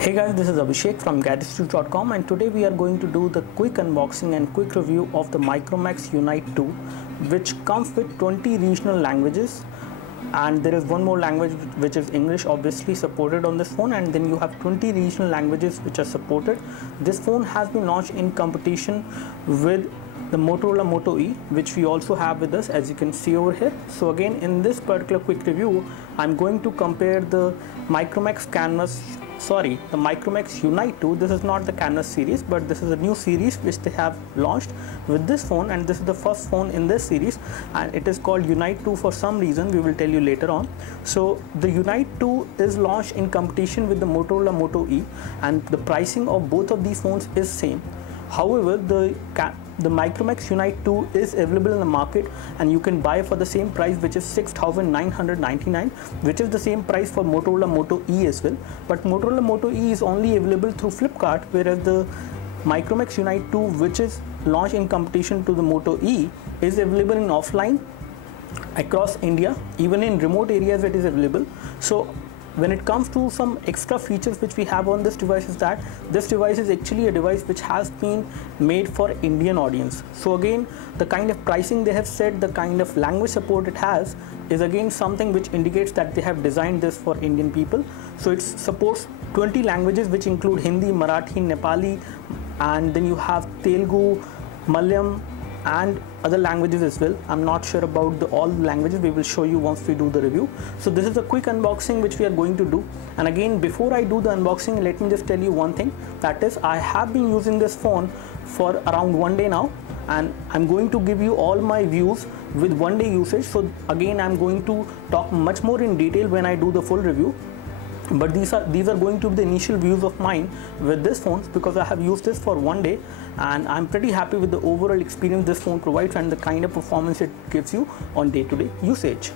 Hey guys, this is Abhishek from gadgets2.com, and today we are going to do the quick unboxing and quick review of the Micromax Unite 2, which comes with 20 regional languages, and there is one more language which is English, obviously supported on this phone, and then you have 20 regional languages which are supported. This phone has been launched in competition with the Motorola Moto E, which we also have with us, as you can see over here. So again, in this particular quick review, I'm going to compare the Micromax Unite 2. This is not the Canvas series, but this is a new series which they have launched with this phone, and this is the first phone in this series, and it is called Unite 2 for some reason. We will tell you later on. So the Unite 2 is launched in competition with the Motorola Moto E, and the pricing of both of these phones is same. However, the Micromax Unite 2 is available in the market, and you can buy for the same price, which is 6,999, which is the same price for Motorola Moto E as well. But Motorola Moto E is only available through Flipkart, whereas the Micromax Unite 2, which is launched in competition to the Moto E, is available in offline across India. Even in remote areas it is available. So when it comes to some extra features which we have on this device, is that this device is actually a device which has been made for Indian audience. So again, the kind of pricing they have set, the kind of language support it has, is again something which indicates that they have designed this for Indian people. So it supports 20 languages, which include Hindi, Marathi, Nepali, and then you have Telugu, Malayalam, and other languages as well. I'm not sure about all languages. We will show you once we do the review. So this is a quick unboxing which we are going to do. And again, before I do the unboxing, let me just tell you one thing, that is, I have been using this phone for around 1 day now, and I'm going to give you all my views with 1 day usage. So again, I'm going to talk much more in detail when I do the full review. But these are going to be the initial views of mine with this phone, because I have used this for 1 day, and I'm pretty happy with the overall experience this phone provides and the kind of performance it gives you on day-to-day usage.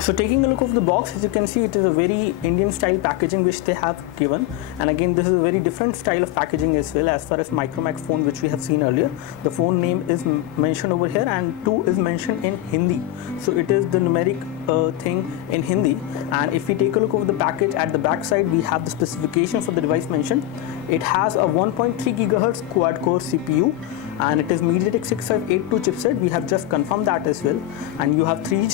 So taking a look of the box, as you can see, it is a very Indian style packaging which they have given, and again, this is a very different style of packaging as well as far as Micromax phone which we have seen earlier. The phone name is mentioned over here, and 2 is mentioned in Hindi, so it is the numeric thing in Hindi. And if we take a look over the package, at the back side we have the specifications for the device mentioned. It has a 1.3 GHz quad-core CPU, and it is MediaTek 6582 chipset. We have just confirmed that as well. And you have 3G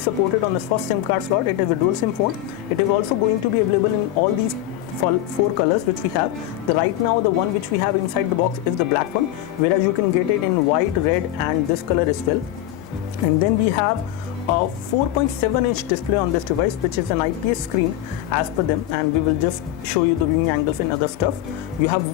supported on the first SIM card slot. It is a dual SIM phone. It is also going to be available in all these 4 colors which we have. Right now, the one which we have inside the box is the black one, whereas you can get it in white, red, and this color as well. And then we have a 4.7-inch display on this device, which is an IPS screen as per them, and we will just show you the viewing angles and other stuff. You have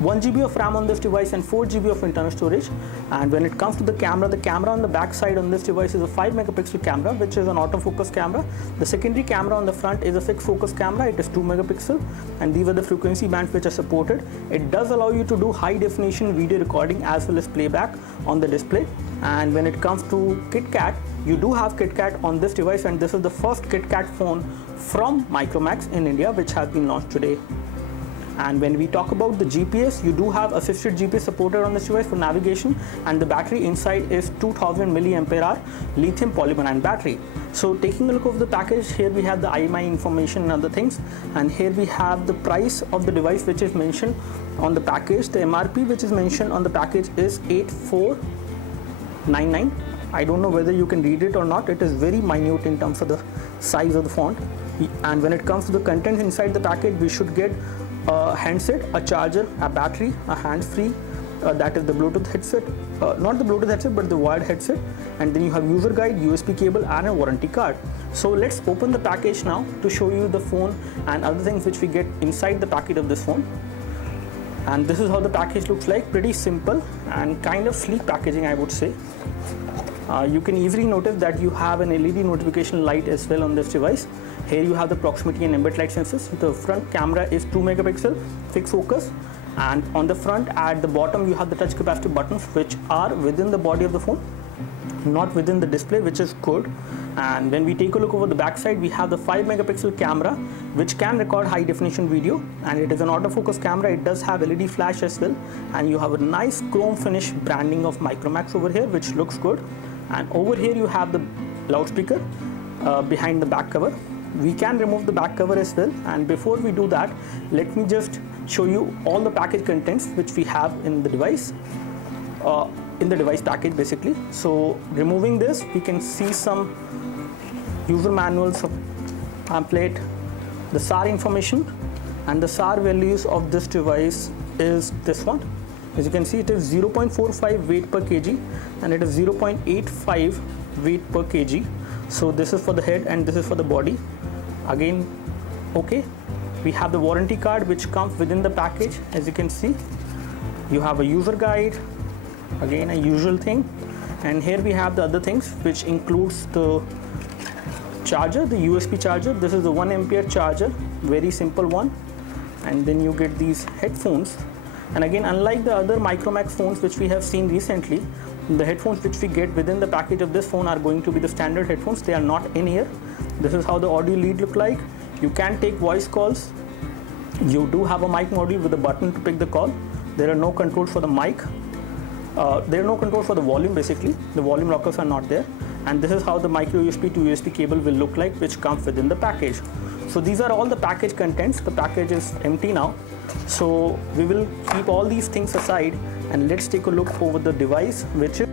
1 GB of RAM on this device and 4 GB of internal storage. And when it comes to the camera on the back side on this device is a 5 megapixel camera, which is an autofocus camera. The secondary camera on the front is a fixed focus camera. It is 2 megapixel, and these are the frequency bands which are supported. It does allow you to do high definition video recording as well as playback on the display. And when it comes to KitKat, you do have KitKat on this device, and this is the first KitKat phone from Micromax in India which has been launched today. And when we talk about the GPS, you do have assisted GPS supported on this device for navigation, and the battery inside is 2000 mAh lithium polymer-ion battery. So taking a look of the package, here we have the IMEI information and other things, and here we have the price of the device which is mentioned on the package. The MRP which is mentioned on the package is 8499. I don't know whether you can read it or not. It is very minute in terms of the size of the font. And when it comes to the contents inside the package, we should get a handset, a charger, a battery, a hands-free, that is the Bluetooth headset, not the Bluetooth headset but the wired headset, and then you have user guide, USB cable, and a warranty card. So let's open the package now to show you the phone and other things which we get inside the package of this phone. And this is how the package looks like. Pretty simple and kind of sleek packaging, I would say. You can easily notice that you have an LED notification light as well on this device. Here you have the proximity and ambient light sensors. The front camera is 2 megapixel fixed focus, and on the front at the bottom you have the touch capacitive buttons which are within the body of the phone, not within the display, which is good. And when we take a look over the back side, we have the 5 megapixel camera which can record high definition video, and it is an autofocus camera. It does have LED flash as well, and you have a nice chrome finish branding of Micromax over here, which looks good. And over here you have the loudspeaker behind the back cover. we can remove the back cover as well, and before we do that, let me just show you all the package contents which we have in the device, in the device package basically. So removing this, we can see some user manuals of pamphlet, the SAR information, and the SAR values of this device is this one. As you can see, it is 0.45 weight per kg and it is 0.85 weight per kg. So this is for the head and this is for the body. Again, okay. We have the warranty card which comes within the package. As you can see, you have a user guide, again a usual thing, and here we have the other things which includes the charger, the USB charger. This is the 1 ampere charger, very simple one, and then you get these headphones. And again, unlike the other Micromax phones which we have seen recently, the headphones which we get within the package of this phone are going to be the standard headphones. They are not in here. This is how the audio lead look like. You can take voice calls. You do have a mic module with a button to pick the call. There are no controls for the mic. There are no controls for the volume basically. The volume rockers are not there. And this is how the micro USB to USB cable will look like, which comes within the package. So these are all the package contents. The package is empty now. So we will keep all these things aside and let's take a look over the device, which is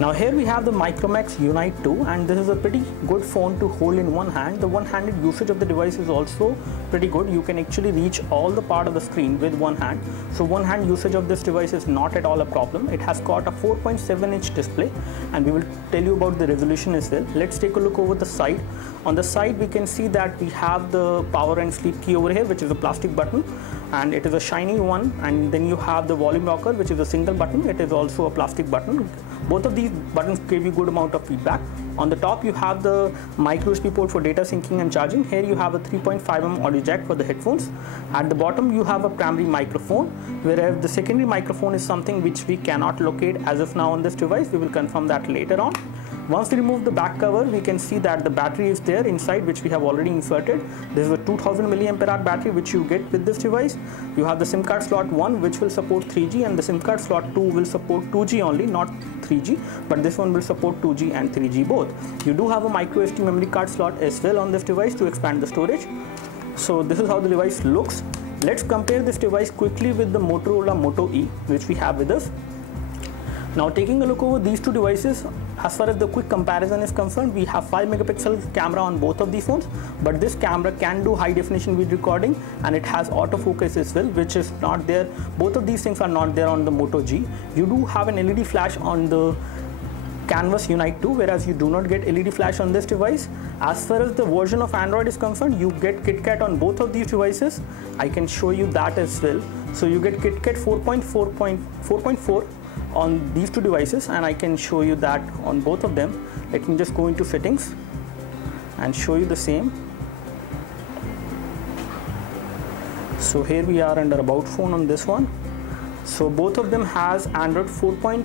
now here we have the Micromax Unite 2, and this is a pretty good phone to hold in one hand. The one-handed usage of the device is also pretty good. You can actually reach all the part of the screen with one hand. So one-hand usage of this device is not at all a problem. It has got a 4.7-inch display, and we will tell you about the resolution as well. Let's take a look over the side. On the side, we can see that we have the power and sleep key over here, which is a plastic button, and it is a shiny one. And then you have the volume rocker, which is a single button. It is also a plastic button. Both of these buttons give you good amount of feedback. On the top, you have the micro USB port for data syncing and charging. Here you have a 3.5mm audio jack for the headphones. At the bottom, you have a primary microphone, whereas the secondary microphone is something which we cannot locate as of now on this device. We will confirm that later on. Once we remove the back cover, we can see that the battery is there inside, which we have already inserted. This is a 2000 mAh battery which you get with this device. You have the SIM card slot 1 which will support 3G, and the SIM card slot 2 will support 2G only, not 3G, but this one will support 2G and 3G both. You do have a micro SD memory card slot as well on this device to expand the storage. So this is how the device looks. Let's compare this device quickly with the Motorola Moto E which we have with us. Now taking a look over these two devices, as far as the quick comparison is concerned, we have 5 megapixel camera on both of these phones, but this camera can do high definition video recording and it has autofocus as well, which is not there. Both of these things are not there on the Moto G. You do have an LED flash on the Canvas Unite 2, whereas you do not get LED flash on this device. As far as the version of Android is concerned, you get KitKat on both of these devices. I can show you that as well. So you get KitKat 4.4 on these two devices, and I can show you that on both of them. Let me just go into settings and show you the same. So here we are under about phone on this one. So both of them has Android 4.4.2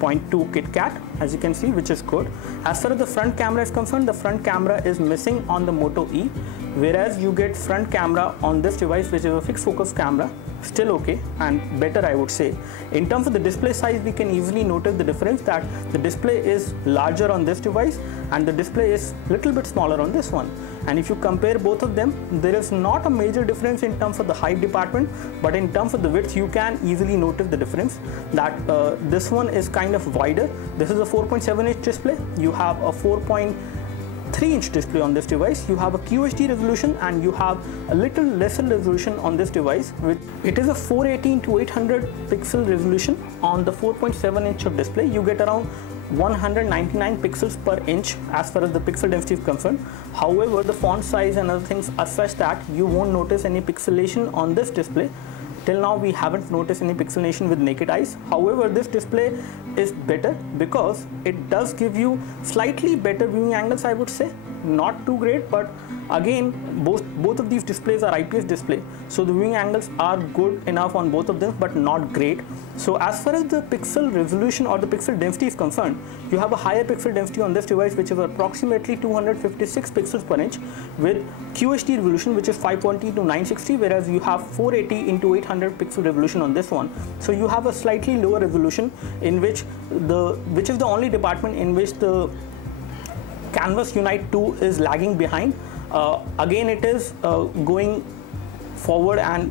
KitKat, as you can see, which is good. As far as the front camera is concerned, the front camera is missing on the Moto E, whereas you get front camera on this device, which is a fixed focus camera. Still okay and better, I would say. In terms of the display size, we can easily notice the difference that the display is larger on this device and the display is little bit smaller on this one. And if you compare both of them, there is not a major difference in terms of the height department, but in terms of the width, you can easily notice the difference that this one is kind of wider. This is a 4.7-inch display. You have a 4.3-inch display on this device. You have a QHD resolution and you have a little lesser resolution on this device. It is a 480 to 800 pixel resolution on the 4.7-inch of display. You get around 199 pixels per inch as far as the pixel density is concerned. However, the font size and other things are such that you won't notice any pixelation on this display. Till now we haven't noticed any pixelation with naked eyes. However, this display is better because it does give you slightly better viewing angles, I would say. Not too great, but again, both of these displays are IPS display, so the viewing angles are good enough on both of them, but not great. So as far as the pixel resolution or the pixel density is concerned, you have a higher pixel density on this device, which is approximately 256 pixels per inch with QHD resolution, which is 520 to 960, whereas you have 480 into 800 pixel resolution on this one. So you have a slightly lower resolution, in which is the only department in which the Canvas Unite 2 is lagging behind. Again, it is going forward and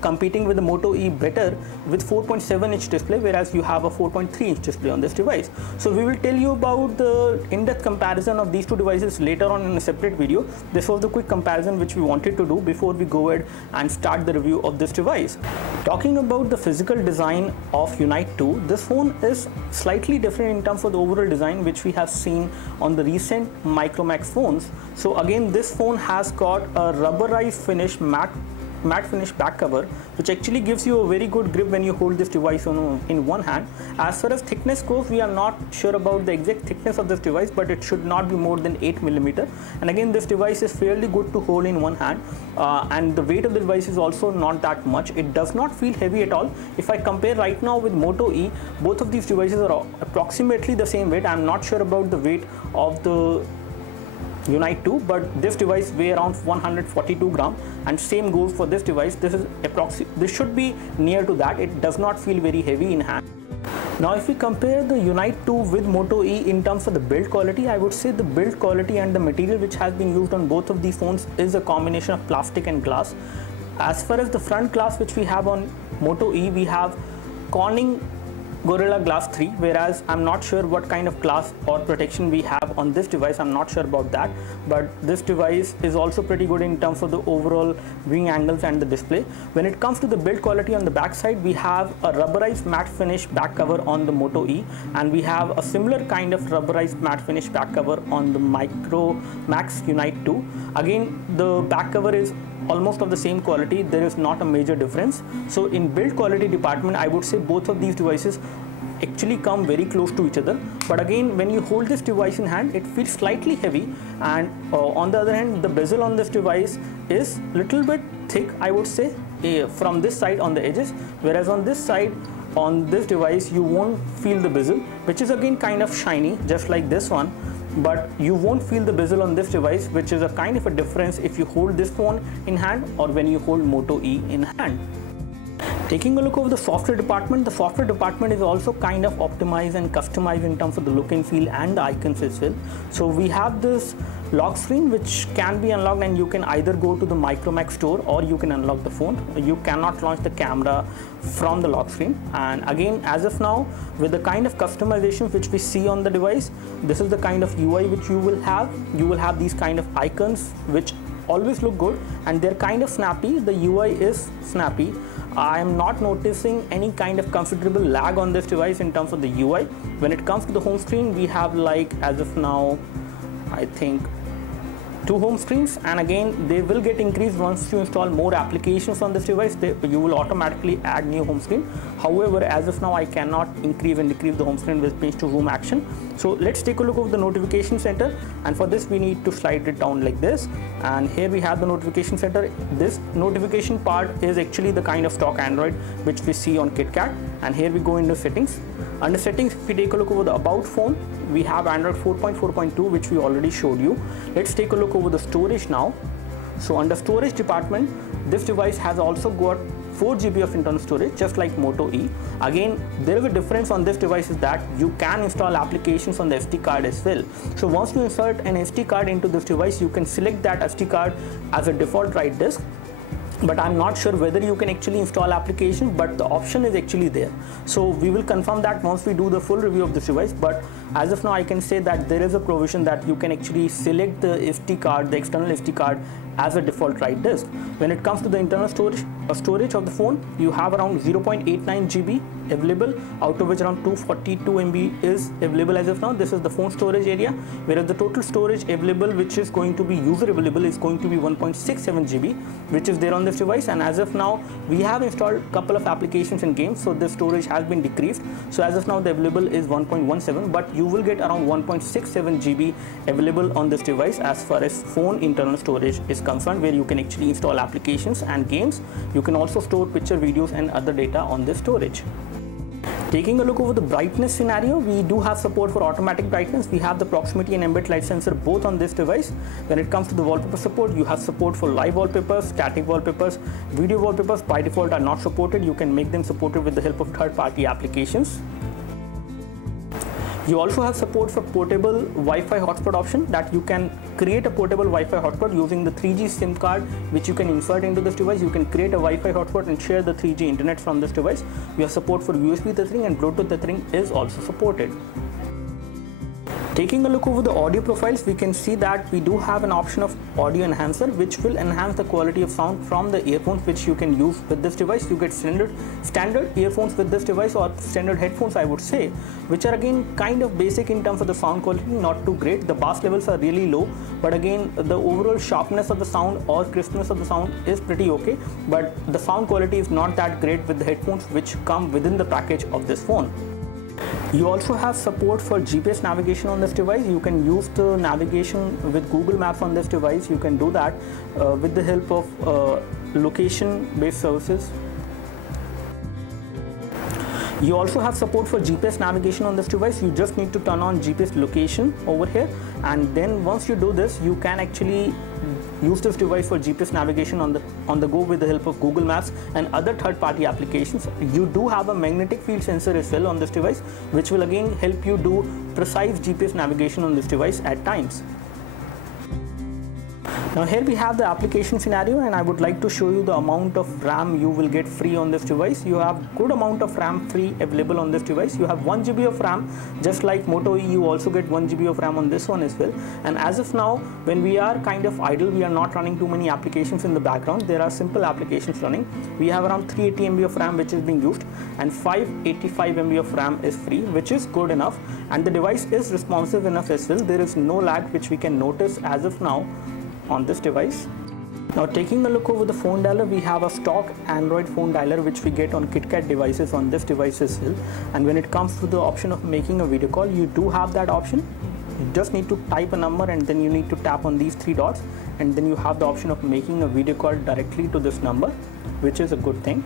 competing with the Moto E better with 4.7 inch display, whereas you have a 4.3 inch display on this device. So we will tell you about the in-depth comparison of these two devices later on in a separate video. This was the quick comparison which we wanted to do before we go ahead and start the review of this device. Talking about the physical design of Unite 2, this phone is slightly different in terms of the overall design which we have seen on the recent Micromax phones. So again, this phone has got a rubberized finish, matte finish back cover, which actually gives you a very good grip when you hold this device in one hand. As far as thickness goes, we are not sure about the exact thickness of this device, but it should not be more than 8mm. And again, this device is fairly good to hold in one hand, and the weight of the device is also not that much. It does not feel heavy at all. If I compare right now with Moto E, both of these devices are approximately the same weight. I'm not sure about the weight of the Unite 2, but this device weighs around 142 gram, and same goes for this device. This should be near to that. It does not feel very heavy in hand. Now if we compare the Unite 2 with Moto E in terms of the build quality, I would say the build quality and the material which has been used on both of these phones is a combination of plastic and glass. As far as the front glass which we have on Moto E, we have Corning Gorilla Glass 3, whereas I'm not sure what kind of glass or protection we have on this device. I'm not sure about that, but this device is also pretty good in terms of the overall viewing angles and the display. When it comes to the build quality on the back side, we have a rubberized matte finish back cover on the Moto E, and we have a similar kind of rubberized matte finish back cover on the Micromax Unite 2. Again, the back cover is almost of the same quality. There is not a major difference. So in build quality department, I would say both of these devices actually come very close to each other. But again, when you hold this device in hand, it feels slightly heavy, and on the other hand, the bezel on this device is little bit thick, I would say, from this side on the edges, whereas on this side on this device you won't feel the bezel, which is again kind of shiny just like this one, but you won't feel the bezel on this device, which is a kind of a difference if you hold this phone in hand or when you hold Moto E in hand. Taking a look over the software department, the software department is also kind of optimized and customized in terms of the look and feel and the icons as well. So we have this lock screen which can be unlocked, and you can either go to the Micromax store or you can unlock the phone. You cannot launch the camera from the lock screen. And again, as of now, with the kind of customization which we see on the device, this is the kind of UI which you will have. You will have these kind of icons which always look good, and they're kind of snappy. The UI is snappy. I am not noticing any kind of considerable lag on this device in terms of the UI. When it comes to the home screen, we have, like, as of now, I think 2 home screens, and again they will get increased once you install more applications on this device. You will automatically add new home screen. However, as of now, I cannot increase and decrease the home screen with pinch to zoom action. So let's take a look over the notification center, and for this we need to slide it down like this, and here we have the notification center. This notification part is actually the kind of stock Android which we see on KitKat. And here we go into settings. Under settings, if we take a look over the about phone, we have Android 4.4.2, which we already showed you. Let's take a look over the storage now. So under storage department, this device has also got 4 GB of internal storage, just like Moto E. Again, there is a difference on this device is that you can install applications on the SD card as well. So once you insert an SD card into this device, you can select that SD card as a default write disk. But I'm not sure whether you can actually install applications, but the option is actually there. So we will confirm that once we do the full review of this device. But as of now, I can say that there is a provision that you can actually select the SD card, the external SD card, as a default write disk. When it comes to the internal storage of the phone, you have around 0.89 GB available, out of which around 242 MB is available as of now. This is the phone storage area, whereas the total storage available, which is going to be user available, is going to be 1.67 GB, which is there on this device. And as of now, we have installed a couple of applications and games, so the storage has been decreased. So as of now, the available is 1.17, but you will get around 1.67 GB available on this device as far as phone internal storage is concerned, where you can actually install applications and games. You can also store picture, videos and other data on this storage. Taking a look over the brightness scenario, we do have support for automatic brightness. We have the proximity and ambient light sensor both on this device. When it comes to the wallpaper support, you have support for live wallpapers, static wallpapers. Video wallpapers by default are not supported. You can make them supported with the help of third-party applications. You also have support for portable Wi-Fi hotspot option, that you can create a portable Wi-Fi hotspot using the 3G SIM card which you can insert into this device. You can create a Wi-Fi hotspot and share the 3G internet from this device. You have support for USB tethering, and Bluetooth tethering is also supported. Taking a look over the audio profiles, we can see that we do have an option of audio enhancer, which will enhance the quality of sound from the earphones which you can use with this device. You get standard earphones with this device, or standard headphones I would say, which are again kind of basic in terms of the sound quality, not too great. The bass levels are really low, but again the overall sharpness of the sound or crispness of the sound is pretty okay, but the sound quality is not that great with the headphones which come within the package of this phone. You also have support for GPS navigation on this device. You can use the navigation with Google Maps on this device. You can do that with the help of location-based services. You also have support for GPS navigation on this device. You just need to turn on GPS location over here, and then once you do this, you can actually use this device for GPS navigation on the go with the help of Google Maps and other third-party applications. You do have a magnetic field sensor as well on this device, which will again help you do precise GPS navigation on this device at times. Now here we have the application scenario, and I would like to show you the amount of RAM you will get free on this device. You have good amount of RAM free available on this device. You have 1 GB of RAM, just like Moto E, you also get 1 GB of RAM on this one as well. And as of now, when we are kind of idle, we are not running too many applications in the background. There are simple applications running. We have around 380 MB of RAM which is being used, and 585 MB of RAM is free, which is good enough, and the device is responsive enough as well. There is no lag which we can notice as of now on this device. Now taking a look over the phone dialer, we have a stock Android phone dialer which we get on KitKat devices on this device as well. And when it comes to the option of making a video call, you do have that option. You just need to type a number, and then you need to tap on these 3 dots, and then you have the option of making a video call directly to this number, which is a good thing.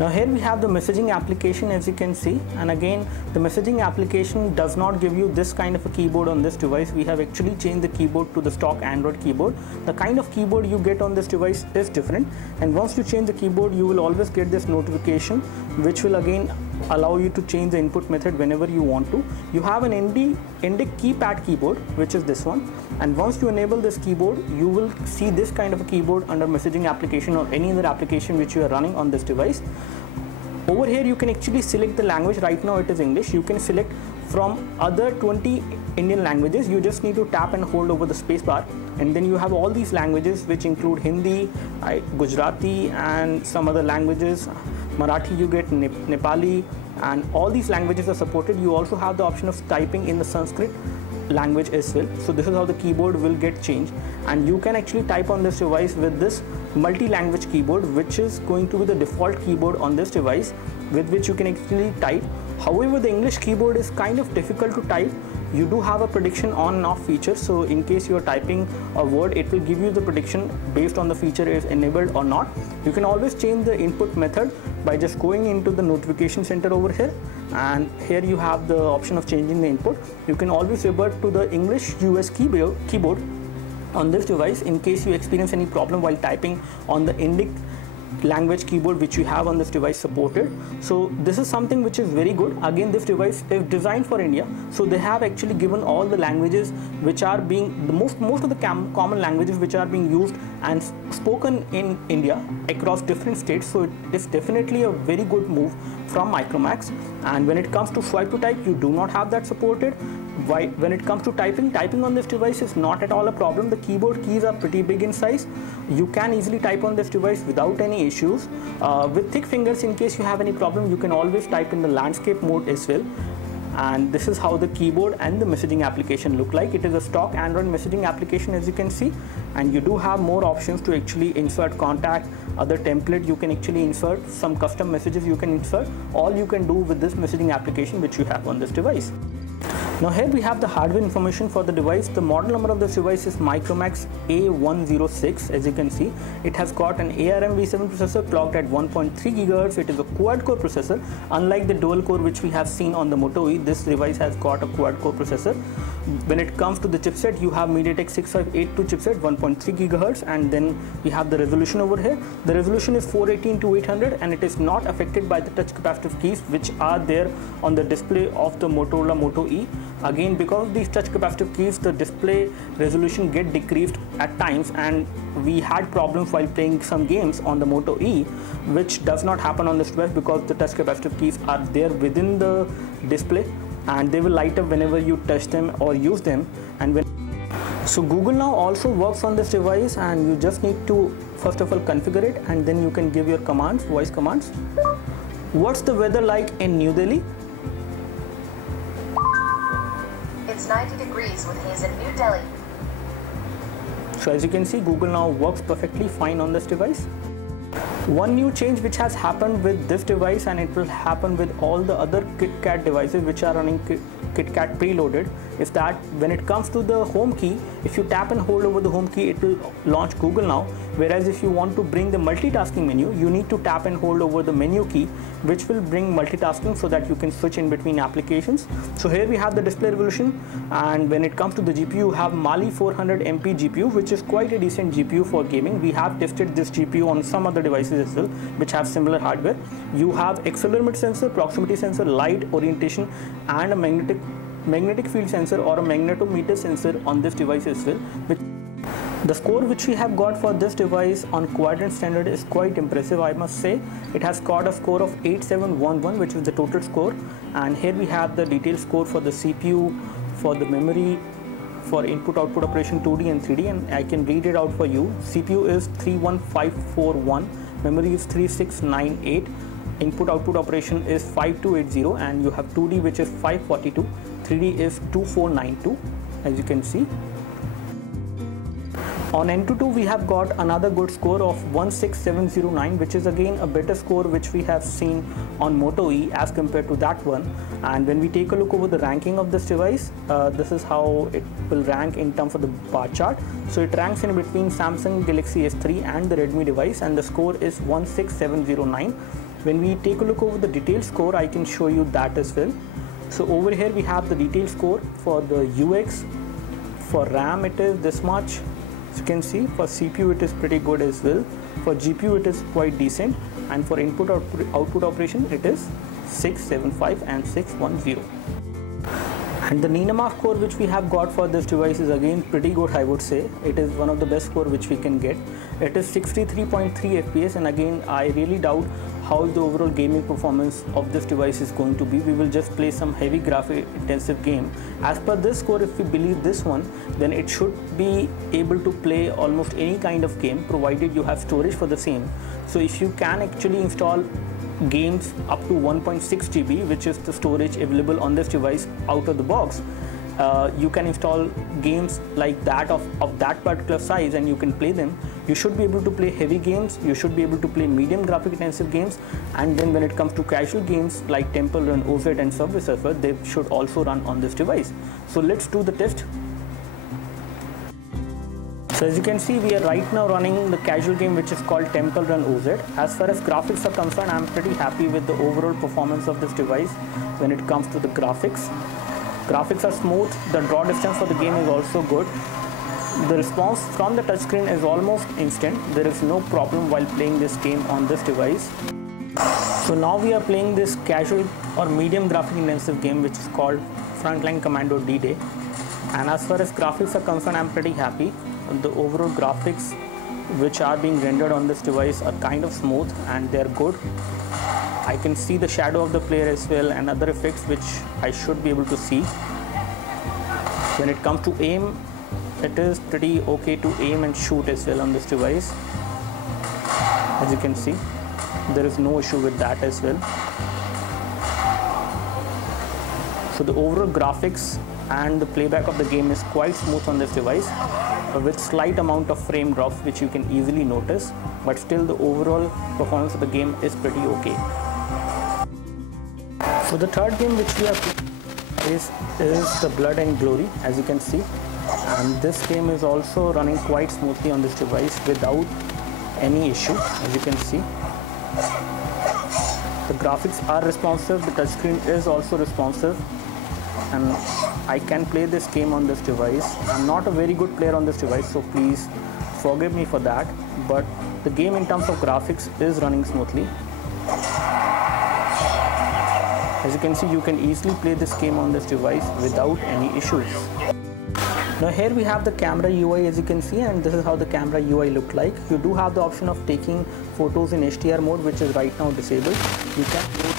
Now here we have the messaging application, as you can see, and again the messaging application does not give you this kind of a keyboard on this device. We have actually changed the keyboard to the stock Android keyboard. The kind of keyboard you get on this device is different, and once you change the keyboard, you will always get this notification which will again allow you to change the input method whenever you want to. You have an Indic keypad keyboard, which is this one, and once you enable this keyboard, you will see this kind of a keyboard under messaging application or any other application which you are running on this device. Over here you can actually select the language. Right now it is English. You can select from other 20 Indian languages. You just need to tap and hold over the space bar, and then you have all these languages which include Hindi, Gujarati, and some other languages. Marathi you get, Nepali, and all these languages are supported. You also have the option of typing in the Sanskrit language as well. So this is how the keyboard will get changed, and you can actually type on this device with this multi-language keyboard, which is going to be the default keyboard on this device, with which you can actually type. However, the English keyboard is kind of difficult to type. You do have a prediction on and off feature, so in case you are typing a word, it will give you the prediction based on the feature is enabled or not. You can always change the input method by just going into the notification center over here, and here you have the option of changing the input. You can always revert to the English US keyboard on this device in case you experience any problem while typing on the Indic language keyboard which you have on this device supported. So this is something which is very good. Again, this device is designed for India, so they have actually given all the languages which are being the most of the common languages which are being used and spoken in India across different states. So it is definitely a very good move from Micromax. And when it comes to swipe to type, you do not have that supported. When it comes to typing on this device is not at all a problem. The keyboard keys are pretty big in size. You can easily type on this device without any issues. With thick fingers, in case you have any problem, you can always type in the landscape mode as well. And this is how the keyboard and the messaging application look like. It is a stock Android messaging application, as you can see, and you do have more options to actually insert contact, other template you can actually insert, some custom messages you can insert. All you can do with this messaging application which you have on this device. Now here we have the hardware information for the device. The model number of this device is Micromax A106. As you can see, it has got an ARM V7 processor clocked at 1.3 GHz. It is a quad-core processor. Unlike the dual-core which we have seen on the Moto E, this device has got a quad-core processor. When it comes to the chipset, you have MediaTek 6582 chipset, 1.3 GHz, and then we have the resolution over here. The resolution is 418x800, and it is not affected by the touch capacitive keys which are there on the display of the Motorola Moto E. Again, because of these touch capacitive keys, the display resolution get decreased at times, and we had problems while playing some games on the Moto E, which does not happen on this device because the touch capacitive keys are there within the display and they will light up whenever you touch them or use them. So Google Now also works on this device, and you just need to first of all configure it, and then you can give your commands, voice commands. What's the weather like in New Delhi? It's 90 degrees with haze in New Delhi. So as you can see, Google Now works perfectly fine on this device. One new change which has happened with this device, and it will happen with all the other KitKat devices which are running KitKat preloaded, is that when it comes to the home key, if you tap and hold over the home key, it will launch Google Now. Whereas if you want to bring the multitasking menu, you need to tap and hold over the menu key, which will bring multitasking so that you can switch in between applications. So here we have the display resolution, and when it comes to the GPU, you have Mali 400 MP GPU, which is quite a decent GPU for gaming. We have tested this GPU on some other devices as well which have similar hardware. You have accelerometer sensor, proximity sensor, light orientation, and a magnetic field sensor or a magnetometer sensor on this device as well. The score which we have got for this device on Quadrant standard is quite impressive, I must say. It has got a score of 8711, which is the total score, and here we have the detailed score for the CPU, for the memory, for input output operation 2D and 3D, and I can read it out for you. CPU is 31541, memory is 3698, input output operation is 5280, and you have 2D which is 542, 3D is 2492, as you can see. On N22 we have got another good score of 16709, which is again a better score which we have seen on Moto E as compared to that one. And when we take a look over the ranking of this device, this is how it will rank in terms of the bar chart. So it ranks in between Samsung Galaxy S3 and the Redmi device, and the score is 16709. When we take a look over the detailed score, I can show you that as well. So over here we have the detailed score for the UX. For RAM it is this much. As you can see, for CPU it is pretty good as well. For GPU it is quite decent, and for input output operation it is 675 and 610. And the Ninama score which we have got for this device is again pretty good, I would say. It is one of the best score which we can get. It is 63.3 FPS, and again I really doubt how the overall gaming performance of this device is going to be. We will just play some heavy graphic intensive game. As per this score, if we believe this one, then it should be able to play almost any kind of game provided you have storage for the same. So if you can actually install games up to 1.6 GB, which is the storage available on this device out of the box, you can install games like that of that particular size, and you can play them. You should be able to play heavy games, you should be able to play medium graphic intensive games, and then when it comes to casual games like Temple Run, OZ and Subway Surfer, they should also run on this device. So let's do the test. So as you can see, we are right now running the casual game which is called Temple Run OZ. As far as graphics are concerned, I am pretty happy with the overall performance of this device when it comes to the graphics. Graphics are smooth, the draw distance for the game is also good. The response from the touchscreen is almost instant. There is no problem while playing this game on this device. So now we are playing this casual or medium graphic intensive game which is called Frontline Commando D-Day. And as far as graphics are concerned, I am pretty happy. The overall graphics which are being rendered on this device are kind of smooth and they are good. I can see the shadow of the player as well and other effects which I should be able to see. When it comes to aim, it is pretty okay to aim and shoot as well on this device. As you can see, there is no issue with that as well. So the overall graphics and the playback of the game is quite smooth on this device, with slight amount of frame drops which you can easily notice, but still the overall performance of the game is pretty okay. So the third game which we are is the Blood and Glory, as you can see, and this game is also running quite smoothly on this device without any issue. As you can see, the graphics are responsive, the touchscreen is also responsive, and I can play this game on this device. I'm not a very good player on this device, so please forgive me for that, but the game in terms of graphics is running smoothly. As you can see, you can easily play this game on this device without any issues. Now here we have the camera UI, as you can see, and this is how the camera UI look like. You do have the option of taking photos in HDR mode, which is right now disabled. You can go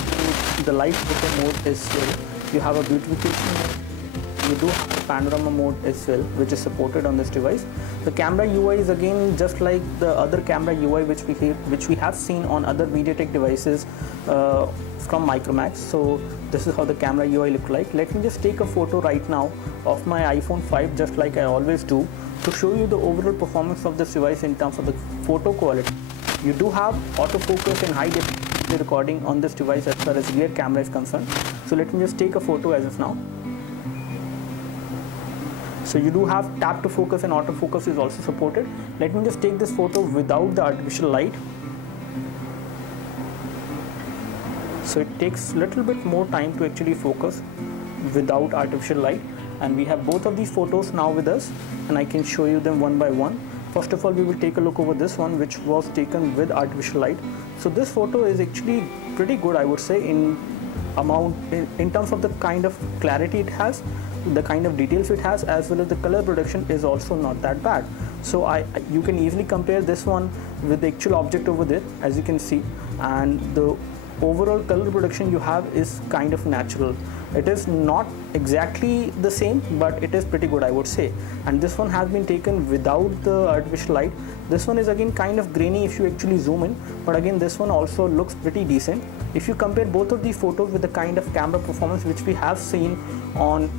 to the light photo mode as well. You have a beautification mode. You do have a panorama mode as well, which is supported on this device. The camera UI is again just like the other camera UI which we have seen on other MediaTek devices from Micromax. So this is how the camera UI look like. Let me just take a photo right now of my iPhone 5, just like I always do, to show you the overall performance of this device in terms of the photo quality. You do have autofocus and high definition recording on this device as far as rear camera is concerned. So let me just take a photo as of now. So you do have tap to focus and autofocus is also supported. Let me just take this photo without the artificial light. So it takes a little bit more time to actually focus without artificial light, and we have both of these photos now with us, and I can show you them one by one. First of all, we will take a look over this one, which was taken with artificial light. So this photo is actually pretty good, I would say, in terms of the kind of clarity it has, the kind of details it has, as well as the color production is also not that bad. So you can easily compare this one with the actual object over there, as you can see, and the overall color production you have is kind of natural. It is not exactly the same, but it is pretty good, I would say. And this one has been taken without the artificial light. This one is again kind of grainy if you actually zoom in, but again this one also looks pretty decent. If you compare both of these photos with the kind of camera performance which we have seen on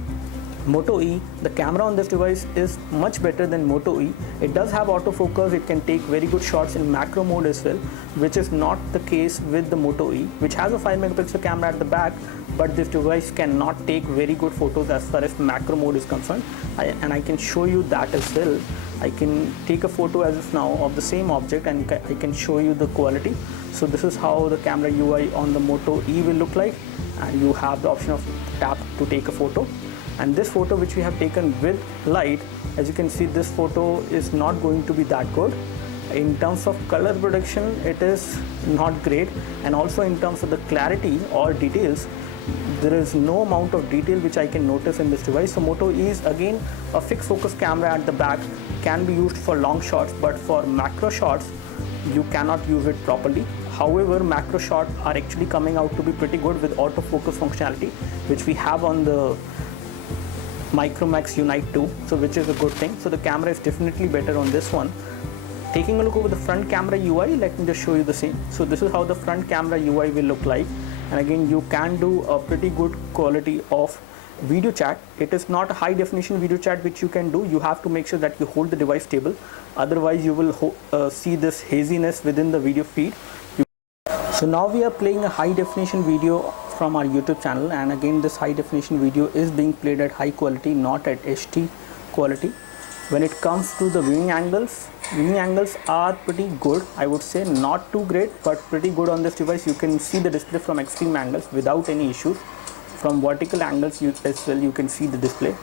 Moto E, the camera on this device is much better than Moto E. It does have autofocus, it can take very good shots in macro mode as well, which is not the case with the Moto E, which has a 5 megapixel camera at the back, but this device cannot take very good photos as far as macro mode is concerned. And I can show you that as well. I can take a photo as of now of the same object and I can show you the quality. So this is how the camera UI on the Moto E will look like, and you have the option of tap to take a photo. And this photo which we have taken with light, as you can see, this photo is not going to be that good. In terms of color production, it is not great, and also in terms of the clarity or details, there is no amount of detail which I can notice in this device. So Moto E is again a fixed focus camera at the back, can be used for long shots, but for macro shots you cannot use it properly. However, macro shots are actually coming out to be pretty good with autofocus functionality, which we have on the Micromax Unite 2, so which is a good thing. So the camera is definitely better on this one. Taking a look over the front camera UI, let me just show you the same. So this is how the front camera UI will look like, and again you can do a pretty good quality of video chat. It is not a high definition video chat which you can do. You have to make sure that you hold the device stable, otherwise you will see this haziness within the video feed. So now we are playing a high definition video from our YouTube channel, and again this high definition video is being played at high quality, not at HD quality. When it comes to the viewing angles are pretty good, I would say. Not too great, but pretty good on this device. You can see the display from extreme angles without any issues. From vertical angles as well, you can see the display.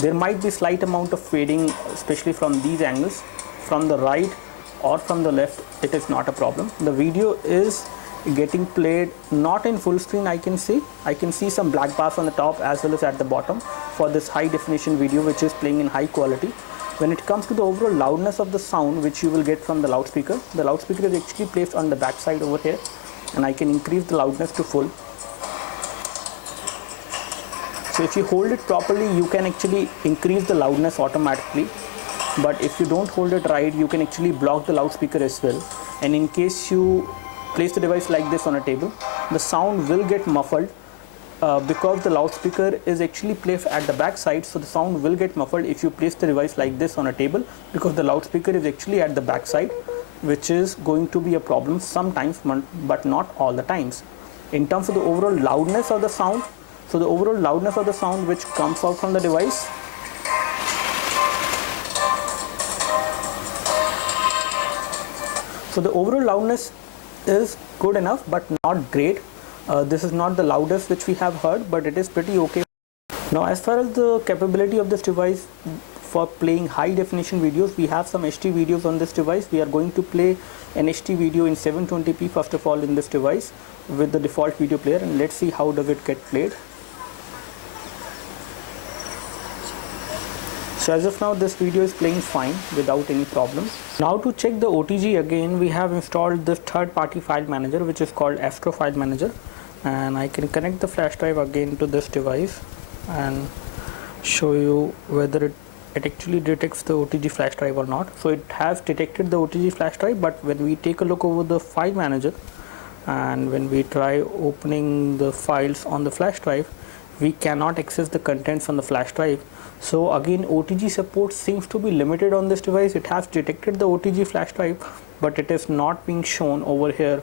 There might be slight amount of fading, especially from these angles. From the right or from the left, it is not a problem. The video is getting played not in full screen. I can see some black bars on the top as well as at the bottom for this high definition video which is playing in high quality. When it comes to the overall loudness of the sound which you will get from the loudspeaker is actually placed on the back side over here, and I can increase the loudness to full. So if you hold it properly, you can actually increase the loudness automatically, but if you don't hold it right, you can actually block the loudspeaker as well. And in case you place the device like this on a table, the sound will get muffled because the loudspeaker is actually placed at the back side, so the sound will get muffled if you place the device like this on a table, because the loudspeaker is actually at the back side, which is going to be a problem sometimes, but not all the times. In terms of the overall loudness of the sound, So the overall loudness of the sound which comes out from the device, so the overall loudness is good enough but not great. This is not the loudest which we have heard, but it is pretty okay. Now as far as the capability of this device for playing high definition videos, we have some HD videos on this device. We are going to play an HD video in 720p first of all in this device with the default video player, and let's see how does it get played. So as of now this video is playing fine without any problem. Now to check the OTG again, we have installed this third-party file manager which is called Astro File Manager, and I can connect the flash drive again to this device and show you whether it actually detects the OTG flash drive or not. So it has detected the OTG flash drive, but when we take a look over the file manager and when we try opening the files on the flash drive, we cannot access the contents on the flash drive. So again, OTG support seems to be limited on this device. It has detected the OTG flash drive, but it is not being shown over here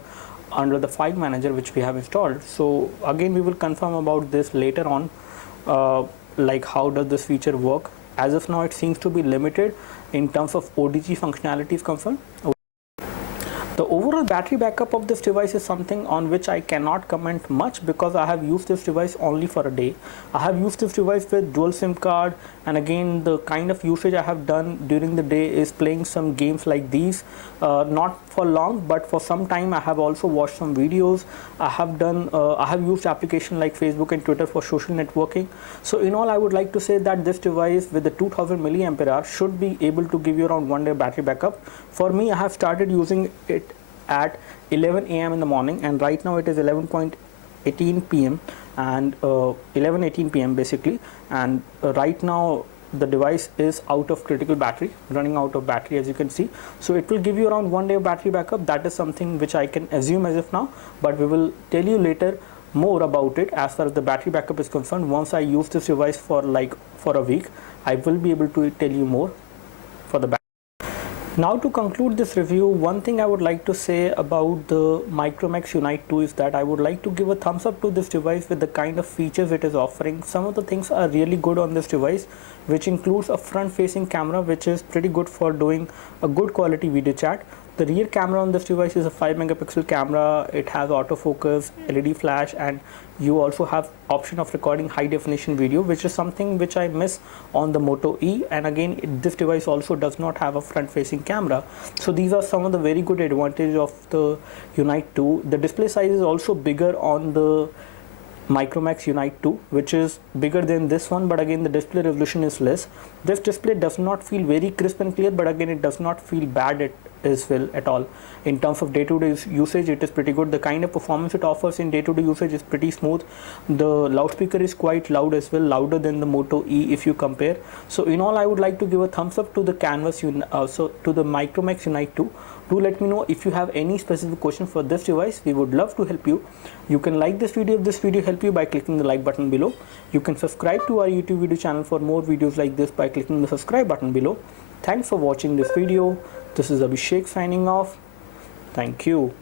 under the file manager which we have installed. So again, we will confirm about this later on, like how does this feature work. As of now it seems to be limited in terms of OTG functionality is concerned. The overall battery backup of this device is something on which I cannot comment much because I have used this device only for a day. I have used this device with dual SIM card, and again the kind of usage I have done during the day is playing some games like these, not for long but for some time. I have also watched some videos. I have used applications like Facebook and Twitter for social networking. So in all, I would like to say that this device with the 2000 milliampere hour should be able to give you around 1 day battery backup. For me, I have started using it at 11 a.m. in the morning, and right now it is 11:18 p.m. and 11:18 p.m. basically, and right now the device is out of critical battery, running out of battery as you can see. So it will give you around 1 day of battery backup. That is something which I can assume as of now, but we will tell you later more about it as far as the battery backup is concerned. Once I use this device for a week, I will be able to tell you more for the battery. Now to conclude this review, one thing I would like to say about the Micromax Unite 2 is that I would like to give a thumbs up to this device with the kind of features it is offering. Some of the things are really good on this device, which includes a front facing camera which is pretty good for doing a good quality video chat. The rear camera on this device is a 5 megapixel camera. It has autofocus, LED flash, and you also have option of recording high definition video, which is something which I miss on the Moto E. And again, this device also does not have a front facing camera. So these are some of the very good advantages of the Unite 2. The display size is also bigger on the Micromax Unite 2, which is bigger than this one, but again the display resolution is less. This display does not feel very crisp and clear, but again it does not feel bad as well at all. In terms of day-to-day usage, it is pretty good. The kind of performance it offers in day-to-day usage is pretty smooth. The loudspeaker is quite loud as well, louder than the Moto E if you compare. So in all, I would like to give a thumbs up to the to the Micromax Unite 2. Do let me know if you have any specific question for this device. We would love to help you. You can like this video if this video helped you by clicking the like button below. You can subscribe to our YouTube video channel for more videos like this by clicking the subscribe button below. Thanks for watching this video. This is Abhishek signing off. Thank you.